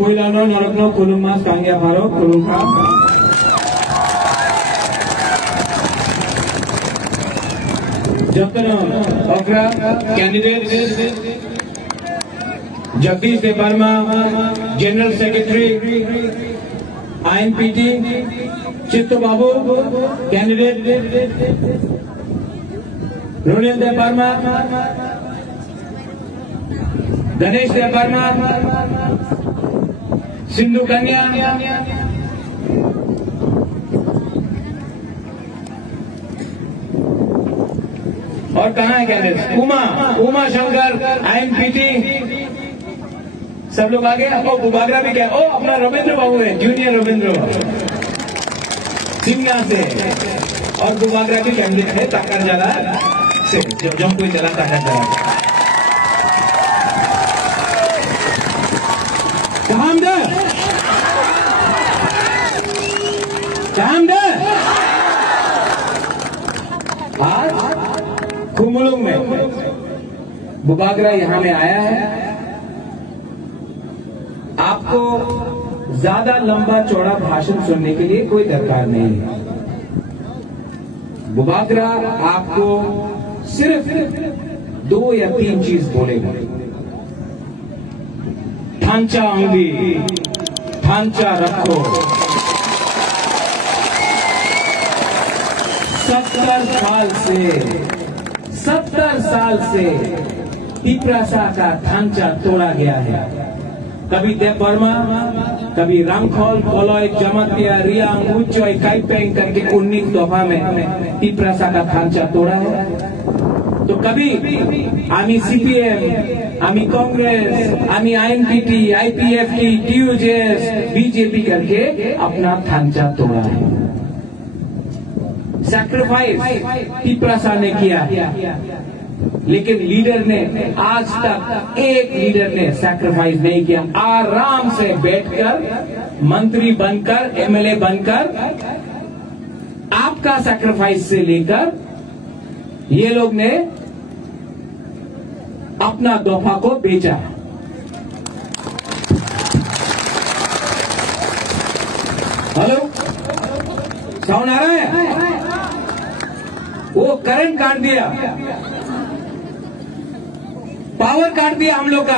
Poilano Norokno Kulumas Kangya Pharo Kulumka Jatno Okra candidates Jagdish Deparma General Secretary INPT Chittu Babu candidate Ronil Deparma Ganesh Deparma Sindhu Kanya और कहाँ है candidate Uma Shankar INPT सब लोग आगे आपको बुबागरा भी क्या अपना रविंद्र बाबू है जूनियर रविंद्र सिंगा से और बुबागरा की कैंडिडेट है ताकर जला से जो कोई चला ताकर जला आज कुमुलुंग में बुबागरा यहाँ में आया है। आपको ज्यादा लंबा चौड़ा भाषण सुनने के लिए कोई दरकार नहीं है। बुबागरा आपको सिर्फ 2 या 3 चीज बोलेगा। ढांचा आऊंगी, ढांचा रखो। 70 साल से तिप्रासा का ढांचा तोड़ा गया है। कभी देवबर्मा, कभी रामखोल, कोलोय, जमातिया, रियांग, उच्चोय, काइपेंग करके 19 दफा में तिप्रासा का ढांचा तोड़ा है। तो कभी आमी CPM, आमी कांग्रेस, आमी INPT, IPFT, TUJS, BJP करके अपना ढांचा तोड़ा है। सैक्रिफाइस तिप्रासा ने किया, लेकिन लीडर ने आज तक एक लीडर ने सैक्रिफाइस नहीं किया। आराम से बैठकर मंत्री बनकर MLA बनकर आपका सैक्रिफाइस से लेकर ये लोग ने अपना दफा को बेचा। हेलो, साउंड आ रहा है? वो करंट काट दिया, पावर काट दिया हम लोग का।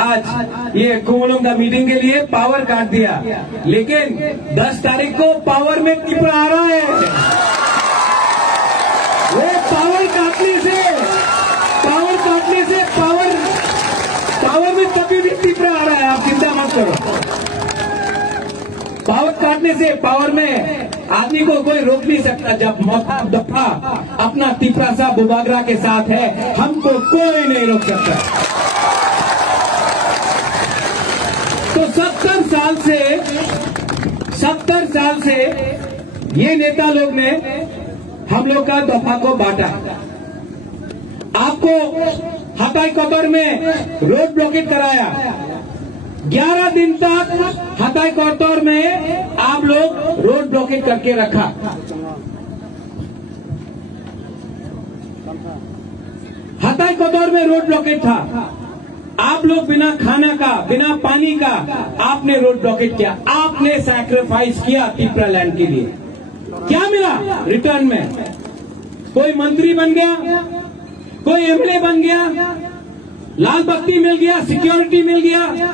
आज ये कुमुलुंग का मीटिंग के लिए पावर काट दिया, लेकिन 10 तारीख को पावर में तिपरा आ रहा है। वो पावर काटने से पावर में कभी भी तिपरा आ रहा है। आप चिंता मत करो। पावर काटने से पावर में आदमी को कोई रोक नहीं सकता। जब दफा अपना तिपरासा बुबागरा के साथ है, हमको कोई नहीं रोक सकता। तो 70 साल से ये नेता लोग ने हम लोग का दफा को बांटा। आपको हताई कोतर में रोड ब्लॉकेट कराया। 11 दिन तक हताई कोतर में आप लोग रोड ब्लॉकेट करके रखा। हताई कोतर में रोड ब्लॉकेट था। आप लोग बिना खाना का, बिना पानी का आपने रोड ब्लॉकेट किया। आपने सैक्रिफाइस किया तिपरा लैंड के लिए। क्या मिला रिटर्न में? कोई मंत्री बन गया, कोई MLA बन गया, लाल बत्ती मिल गया, सिक्योरिटी मिल गया।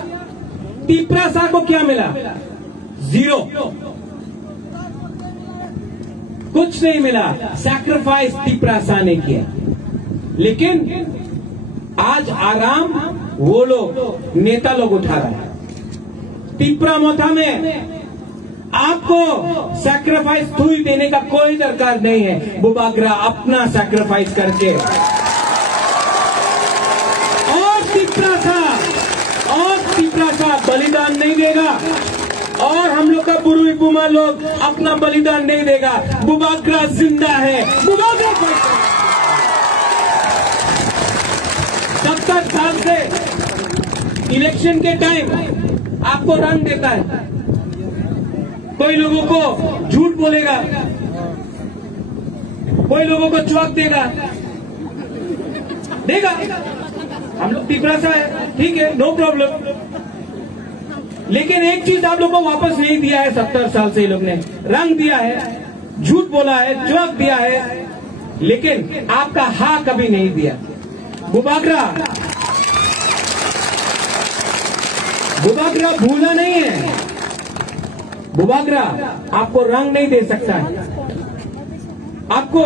तिपरासा को क्या मिला? 0, कुछ नहीं मिला। सैक्रिफाइस तिपरासा ने किया। लेकिन आज आराम वो लोग नेता लोग उठा रहे हैं। तिपरा मोथा में आपको सैक्रिफाइस थूई देने का कोई दरकार नहीं है। बुबागरा अपना सैक्रिफाइस करके और तिपरासा बलिदान नहीं देगा। और हम लोग का बुरुई बुमा लोग अपना बलिदान नहीं देगा। बुबागरा जिंदा है। बुबागरा 70 साल से इलेक्शन के टाइम आपको रंग देता है। कोई लोगों को झूठ बोलेगा, कोई लोगों को चौक देगा। हम लोग तिपरासा है, ठीक है, नो प्रॉब्लम। लेकिन एक चीज आप लोग को वापस नहीं दिया है 70 साल से। ये लोग ने रंग दिया है, झूठ बोला है, जोक दिया है, लेकिन आपका हाँ कभी नहीं दिया। बुबागरा भूला नहीं है। बुबागरा आपको रंग नहीं दे सकता है। आपको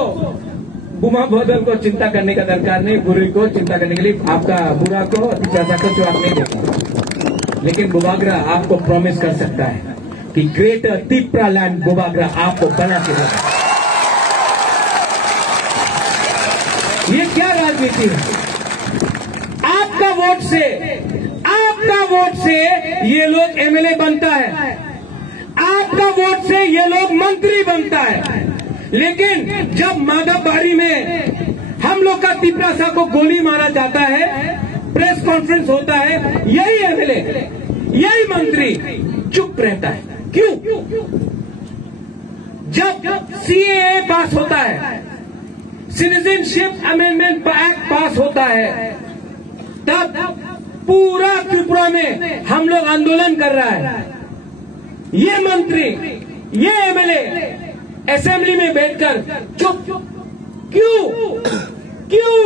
बुमा बदल को चिंता करने का दरकार नहीं, बुरी को चिंता करने के लिए आपका बुरा को चाचा को जो आप नहीं देता। लेकिन बुबागरा आपको प्रॉमिस कर सकता है कि ग्रेटर तिप्रा लैंड बुबागरा आपको बना के देगा। ये क्या राजनीति है? आपका वोट से ये लोग एमएलए बनता है, आपका वोट से ये लोग मंत्री बनता है। लेकिन जब माधवबाड़ी में हम लोग का तिप्रासा को गोली मारा जाता है, प्रेस कॉन्फ्रेंस होता है, यही एमएलए, यही मंत्री चुप रहता है। क्यों? जब सीएए पास होता है, सिटीजनशिप अमेंडमेंट एक्ट पास होता है, तब पूरा त्रिपुरा में हम लोग आंदोलन कर रहा है। ये मंत्री, ये एमएलए असेंबली में बैठकर चुप क्यों?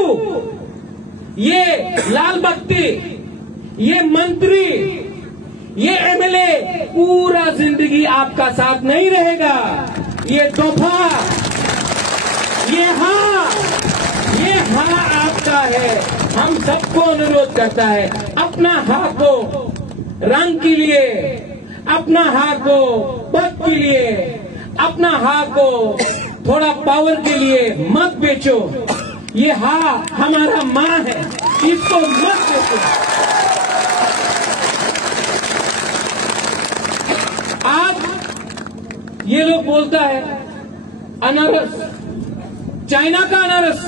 ये लाल बत्ती, ये मंत्री, ये एमएलए पूरा जिंदगी आपका साथ नहीं रहेगा। ये तोहफा, ये हाँ आपका है। हम सबको अनुरोध करता है, अपना हाँ को रंग के लिए, अपना हाँ को पद के लिए, अपना हाँ को थोड़ा पावर के लिए मत बेचो। ये हाँ हमारा माँ है, इसको मत बेचो। आज ये लोग बोलता है अनारस, चाइना का अनारस,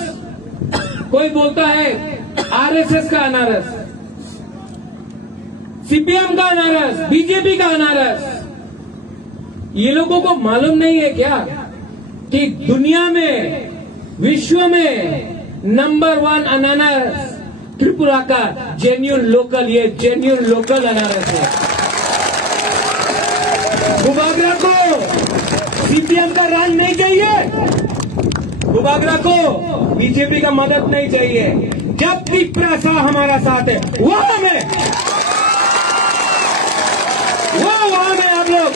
कोई बोलता है आरएसएस का अनारस, सीपीएम का अनारस, बीजेपी का अनारस। ये लोगों को मालूम नहीं है क्या कि दुनिया में, विश्व में नंबर 1 अनारस त्रिपुरा का जेन्युइन लोकल, ये जेन्युइन लोकल अनारस है। बुबागरा को सीपीएम का रंग नहीं चाहिए, बुबागरा को बीजेपी का मदद नहीं चाहिए। जब तिप्रासा हमारा साथ है, वहां में आप लोग,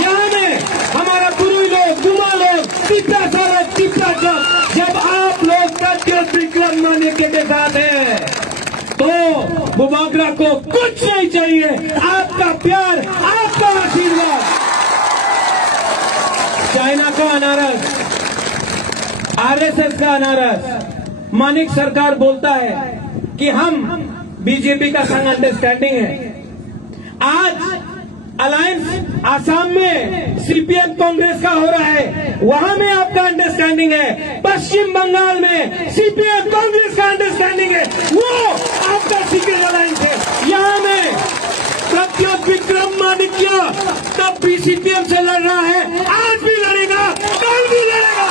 यहाँ में हमारा गुरु लोग, गुमा लोग, तिप्रासा लोग, तिप्रासा, जब आप लोग सत्य विक्रम मान्यके के साथ हैं, तो बुबागरा को कुछ नहीं चाहिए। आपका प्यार, आपका आशीर्वाद। चाइना का अनारस, आरएसएस का अनारस, मानिक सरकार बोलता है कि हम बीजेपी का संग अंडरस्टैंडिंग है। आज अलायंस आसाम में सीपीएम कांग्रेस का हो रहा है, वहां में आपका अंडरस्टैंडिंग है। पश्चिम बंगाल में सीपीएम कांग्रेस का अंडरस्टैंडिंग है, वो आपका सीक्रेट अलायंस है। यहाँ में सत्य विक्रम मानिक्य तब भी सीपीएम से लड़ रहा है, आज भी लड़ेगा, कल भी लड़ेगा।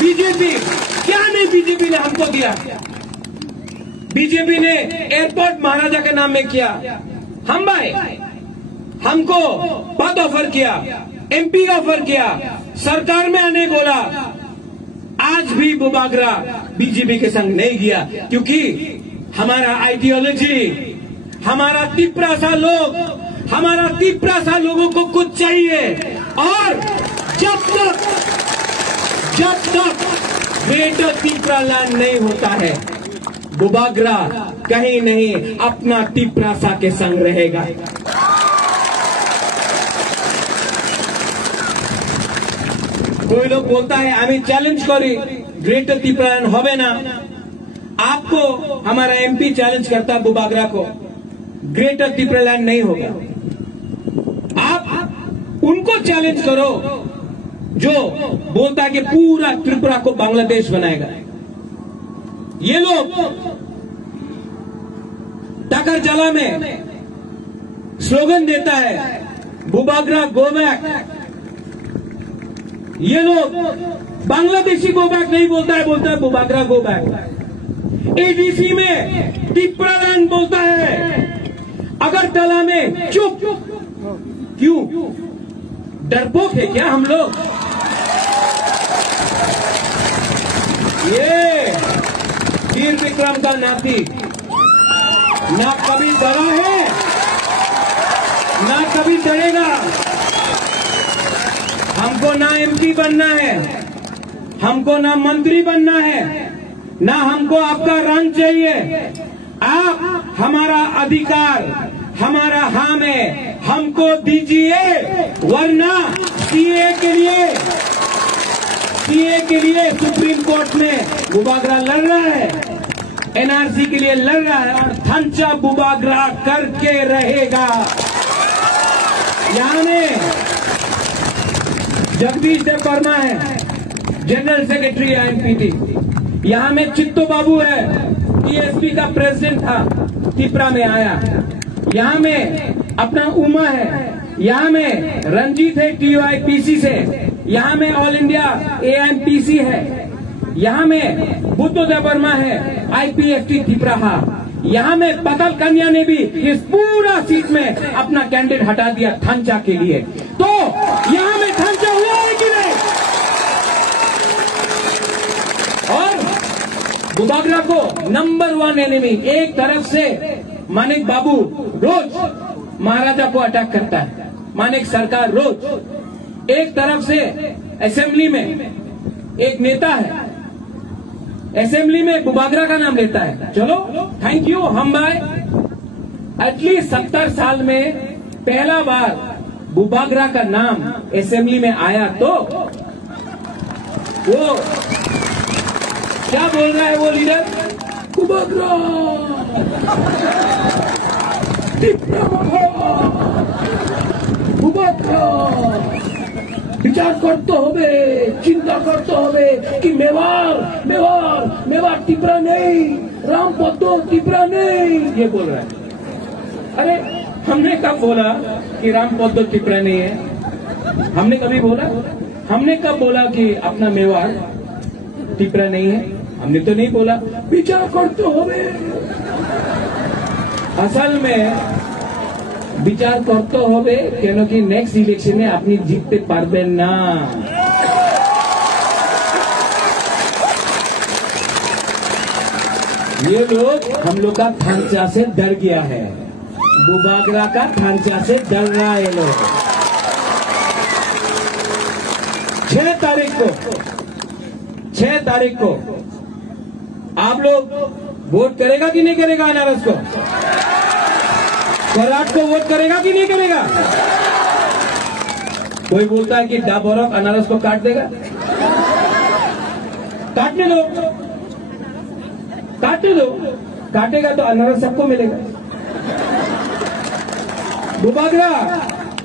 बीजेपी क्या नहीं बीजेपी ने हमको दिया? बीजेपी ने एयरपोर्ट महाराजा के नाम में किया, हम भाई हमको पद ऑफर किया, एमपी का ऑफर किया, सरकार में आने बोला। आज भी बुबागरा बीजेपी के संग नहीं गया, क्योंकि हमारा आइडियोलॉजी, हमारा तिप्रासा लोग, हमारा तिप्रासा लोगों को कुछ चाहिए। और जब तक ग्रेटर तिप्रा लैंड नहीं होता है, बुबागरा कहीं नहीं अपना तिप्रासा के संग रहेगा। कोई लोग बोलता है আমি চ্যালেঞ্জ করি ग्रेटर तिप्रा लैंड होवे ना। आपको हमारा एमपी चैलेंज करता बुबागरा को, ग्रेटर तिप्रा लैंड नहीं होगा। आप उनको चैलेंज करो जो बोलता है कि पूरा त्रिपुरा को बांग्लादेश बनाएगा। ये लोग टाकरजला में स्लोगन देता है बुबागरा गो बैक। ये लोग बांग्लादेशी गो बैक नहीं बोलता है, बोलता है बुबागरा गो बैक। एडीसी में टिप्रालैंड बोलता है, अगरतला में चुप। क्यों? डरपोक है क्या हम लोग? ये वीर विक्रम का नाती ना कभी डरा है ना कभी डरेगा। हमको ना एमपी बनना है, हमको ना मंत्री बनना है, ना हमको आपका रंग चाहिए। आप हमारा अधिकार, हमारा हाम है, हमको दीजिए, वरना सीए के लिए सुप्रीम कोर्ट में बुबागरा लड़ रहा है, एनआरसी के लिए लड़ रहा है और थांचा बुबागरा करके रहेगा। यहां में जगदीश देववर्मा है, जनरल सेक्रेटरी आईएनपीटी। यहां में चित्तो बाबू है, टीएसपी का प्रेसिडेंट था, तिपरा में आया। यहां में अपना उमा है, यहां में रंजीत है टीवाईपीसी से, यहां में ऑल इंडिया एएनपीसी है, यहां में बुद्धो देववर्मा है आईपीएफटी तिपराहा। यहां में पतल कन्या ने भी इस पूरा सीट में अपना कैंडिडेट हटा दिया थांचा के लिए। तो यहां में थांचा हुआ है कि नहीं? और बुबागरा को नंबर 1 एनिमी, एक तरफ से मानिक बाबू रोज महाराजा को अटैक करता है, मानिक सरकार रोज। एक तरफ से असेंबली में एक नेता है, असेंबली में बुबागरा का नाम लेता है। चलो थैंक यू, हम भाई एटलीस्ट 70 साल में पहला बार बुबागरा का नाम असेंबली में आया। तो वो क्या बोल रहा है वो लीडर? बुबागरा विचार करते होवे, चिंता करते होवे कि मेवाड़ तिपरा नहीं, रामपद्दो तिपरा नहीं, ये बोल रहा है। अरे हमने कब बोला कि रामपद्दो तिपरा नहीं है? हमने कभी बोला? हमने कब बोला कि अपना मेवाड़ तिपरा नहीं है? हमने तो नहीं बोला। विचार करते होवे। असल में विचार करते होवे क्योंकि नेक्स्ट इलेक्शन में अपनी जीतते पारबेन ना। ये लोग हम लोग का थांचा से डर गया है, बुबागरा का थांचा से डर रहा है लोग। 6 तारीख को आप लोग वोट करेगा कि नहीं करेगा? अनारस को, कराट को वोट करेगा कि नहीं करेगा? कोई बोलता है कि डाबोरक अनारस को काट देगा। काटने दो, काटेगा तो अनारस सबको मिलेगा। बुबागरा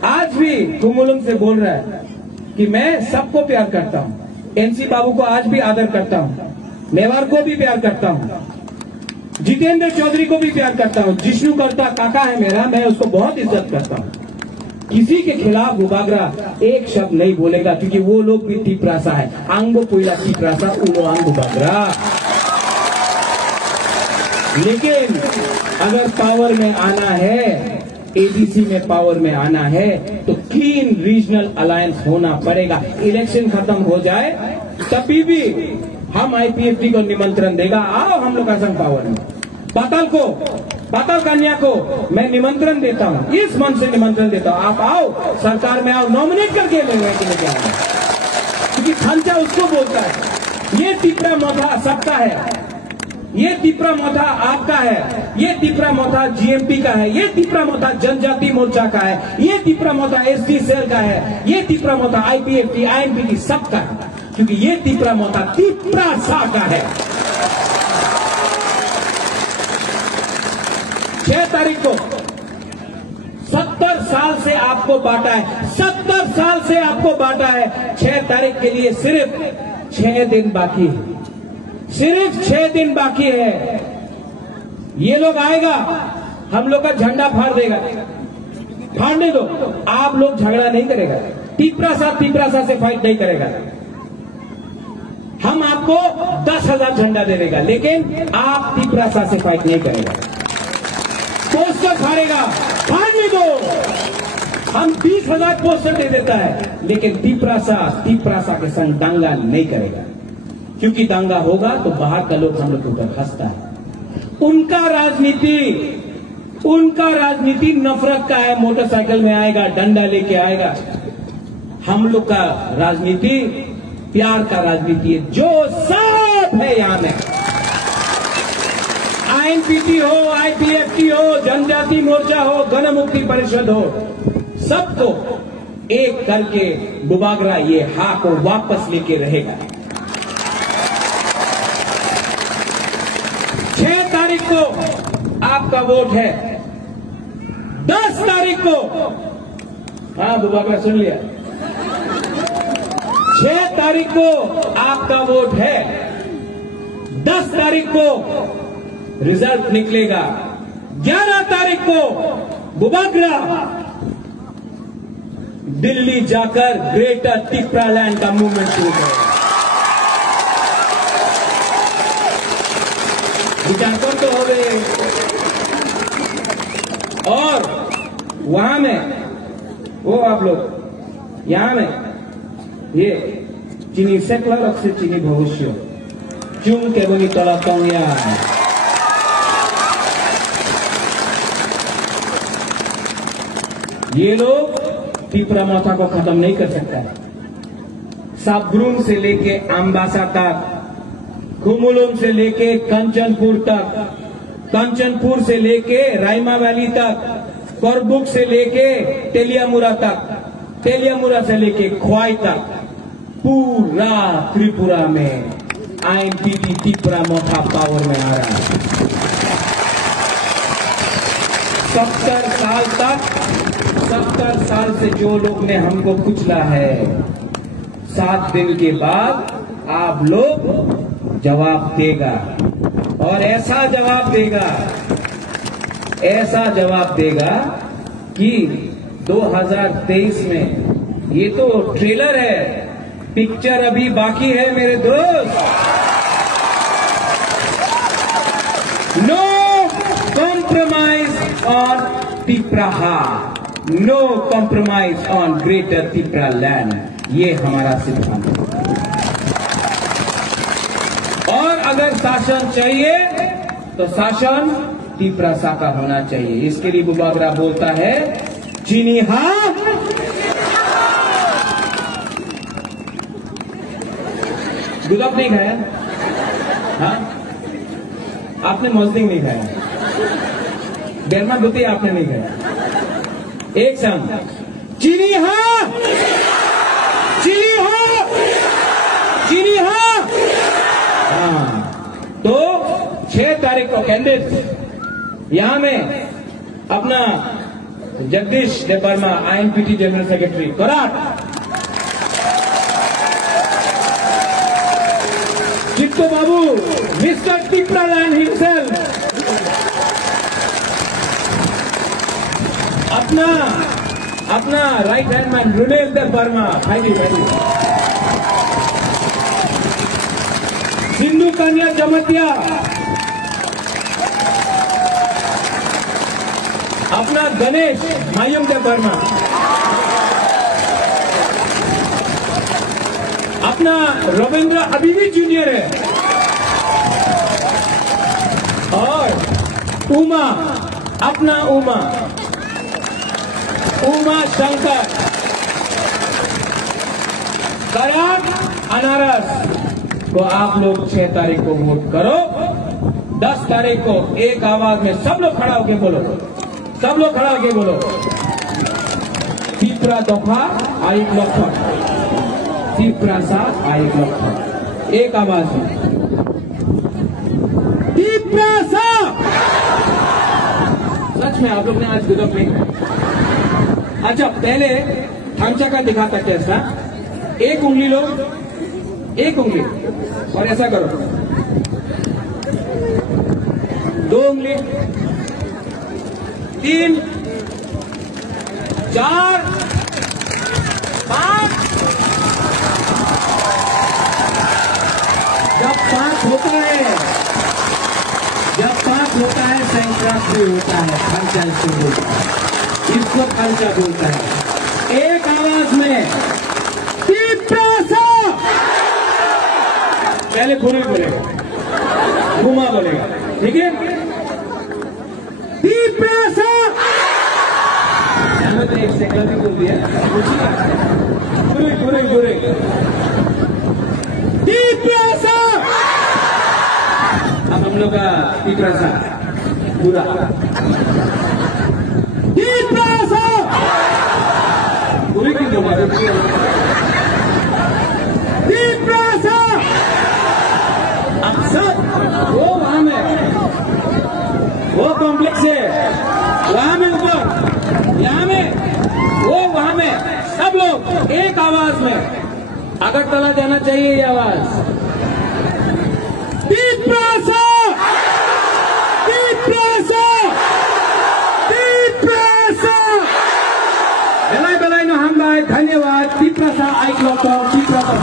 आज भी कुमुलुम से बोल रहा है कि मैं सबको प्यार करता हूं, एनसी बाबू को आज भी आदर करता हूं, मेवाड़ को भी प्यार करता हूं, जितेंद्र चौधरी को भी प्यार करता हूं, जिष्णु करता काका है मेरा, मैं उसको बहुत इज्जत करता हूं। किसी के खिलाफ बुबागरा एक शब्द नहीं बोलेगा क्योंकि वो लोग भी तिपरासा है। आंगो पुइला तिपरासा उलो आंग बुबागरा। लेकिन अगर पावर में आना है, एडीसी में पावर में आना है तो क्लीन रीजनल अलायंस होना पड़ेगा। इलेक्शन खत्म हो जाए तभी भी हम आईपीएफटी को निमंत्रण देगा, आओ हम लोग असम पावर में। पाताल कन्या को मैं निमंत्रण देता हूं, इस मन से निमंत्रण देता हूं, आप आओ सरकार में आओ, नॉमिनेट करके लेके आओ, क्योंकि थांचा उसको बोलता है। ये तिपरा मोथा सबका है, ये तिपरा मोथा आपका है, ये तिपरा मोथा जीएमपी का है, ये तिपरा मोथा जनजाति मोर्चा का है, ये तिपरा मोथा एसटी सेल का है, ये तिपरा मोथा आईपीएफटी आईएनपीटी सबका है, क्योंकि ये तिपरा मोथा तिपरासा का है। 6 तारीख को 70 साल से आपको बांटा है, 70 साल से आपको बांटा है। 6 तारीख के लिए सिर्फ 6 दिन बाकी है, सिर्फ 6 दिन बाकी है। ये लोग आएगा, हम लोग का झंडा फाड़ देगा, फाड़ने दो। आप लोग झगड़ा नहीं करेगा, तिपरासा से फाइट नहीं करेगा। हम आपको 10,000 झंडा दे देगा, लेकिन आप तिपरासा से फाइट नहीं करेगा। पोस्टर फाड़ेगा, फाड़ने दो। हम 20,000 पोस्टर दे देता है, लेकिन तिपरासा के संग दंगा नहीं करेगा, क्योंकि दंगा होगा तो बाहर का लोग हम लोग के ऊपर हंसता है। उनका राजनीति नफरत का है, मोटरसाइकिल में आएगा, डंडा लेके आएगा। हम लोग का राजनीति प्यार का राजनीति है, जो सब है यहां में। आईएनपीटी हो, आईपीएफटी हो, जनजाति मोर्चा हो, गण मुक्ति परिषद हो, सबको एक करके बुबागरा ये हा को वापस लेके रहेगा। 6 तारीख को आपका वोट है, 10 तारीख को, हाँ बुबागरा सुन लिया, 6 तारीख को आपका वोट है, 10 तारीख को रिजल्ट निकलेगा, 11 तारीख को बुबागरा दिल्ली जाकर ग्रेटर तिपरालैंड का मूवमेंट शुरू करेगा। विचार तो हो गए। और वहां में वो आप लोग यहां में ये चीनी सेटलर से चीनी भविष्य चुन के बनी तला तंगिया ये लोग तिपरा माथा को खत्म नहीं कर सकता है। साबरूम से लेके अम्बासा तक, खुमुलुम से लेके कंचनपुर तक, कंचनपुर से लेके रायमा वैली तक, करबुक से लेके तेलियामुरा तक, तेलियामुरा से लेके ख्वाई तक, पूरा त्रिपुरा में आईएनपीटी तिपरा माथा पावर में आ रहा है। 70 साल से जो लोग ने हमको कुचला है, 7 दिन के बाद आप लोग जवाब देगा, और ऐसा जवाब देगा कि 2023 में, ये तो ट्रेलर है, पिक्चर अभी बाकी है मेरे दोस्त। No compromise on Tipraha, no compromise on greater Tipraland, ये हमारा सिद्धांत है। और अगर शासन चाहिए तो शासन तिपरासा का होना चाहिए। इसके लिए बुबागरा बोलता है चीनी हाँ, गुलाब नहीं खाया, हाँ आपने मजदिंग नहीं खाया, बेरमा दुती आपने नहीं खाया। एक संग चीनी हाँ, चीनी हाँ, चीनी हाँ। हाँ तो 6 तारीख को कैंडिडेट यहां में अपना Jagdish Debbarma, INPT general secretary Karat, Chitto Babu mister Tipraland himself, अपना right hand man Runel Debbarma, Sindhu Kanya Jamatia, अपना गणेश मायम देवर्मा, अपना रविंद्र अभी भी जूनियर है, और उमा शंकर, कराट अनारस को आप लोग 6 तारीख को वोट करो। 10 तारीख को एक आवाज में सब लोग खड़ा होके बोलो, सब लोग खड़ा होके बोलो, तिपरा दफा आयुक लक्ष्य, तिपरासा आयुक लक्ष्य, एक आवाज में तिपरासा। सच में आप लोग ने आज गुदम नहीं। अच्छा पहले थांचा का दिखाता कैसा, एक उंगली लो, एक उंगली और ऐसा करो, 2 उंगली, 3, 4, 5, शास्त्री होता है, खांचा इसको बोलता है, इसको खांचा बोलता है। एक आवाज में तिप्रासा, पहले पूरी बोलेगा, घुमा बोलेगा, ठीक है? तिप्रासा, यहाँ तो एक सेकंड भी बोल दिया, पूरी पूरी पूरी तिप्रासा। अब हम लोग का तिप्रासा पूरा तिप्रासा पूरी की दो तिप्रासा। अब सब वो वहां में, वो कॉम्प्लेक्स है वहां में ऊपर, यहाँ में वो वहां में, सब लोग एक आवाज में अगरतला जाना चाहिए ये आवाज। तिप्रासा, तिप्रासा, तिप्रासा। बेलाय बेलाय न हामबाय, धन्यवाद। तिप्रासा आइक्लो, तिप्रासा।